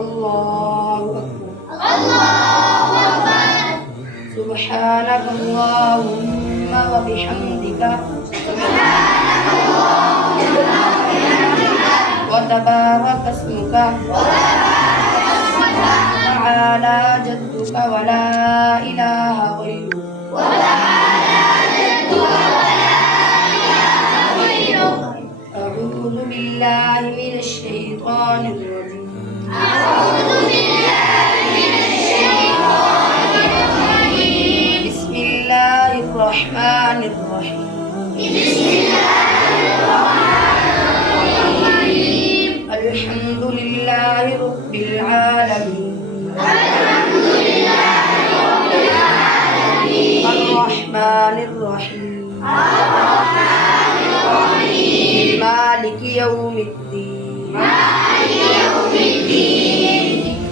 الله أكبر سبحانك اللهم وبحمدك وتبارك اسمك وتعالى جدك ولا إله غيرك أعوذ بالله من الشيطان الرجيم بسم الله الرحمن الرحيم الحمد لله رب العالمين الرحمن الرحيم مالك يوم الدين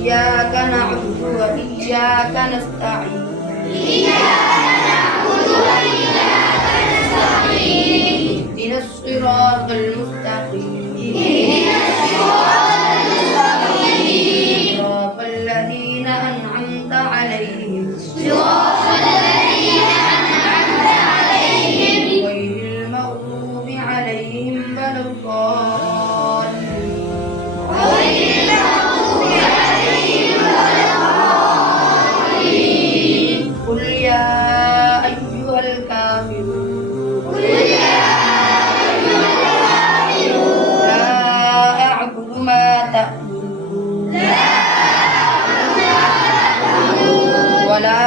إياك نعبد وإياك نستعين اهدنا الصراط المستقيم صراط الذين أنعمت عليهم غير المغضوب عليهم ولا الضالين قل يا أيها الكافرون لا أعبد ما تعبدون ولا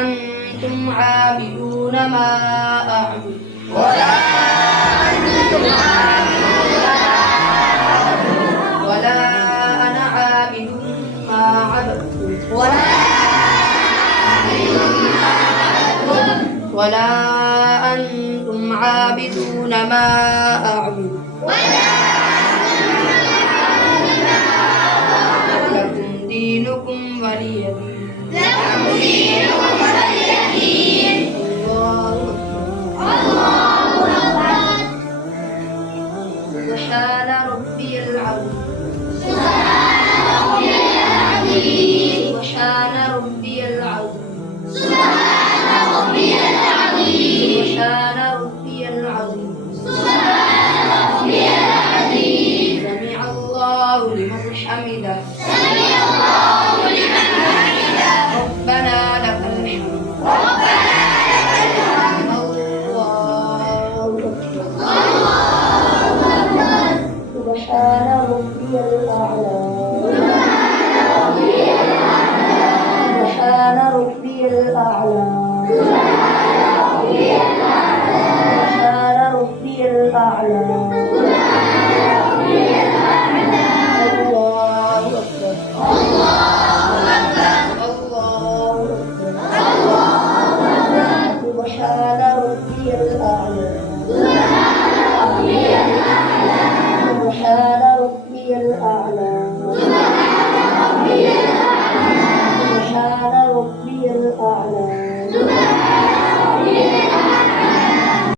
أنتم عابدون ما أعبد ولا أنا عابد ما عبدتم ولا أنتم عابدون ما أعبد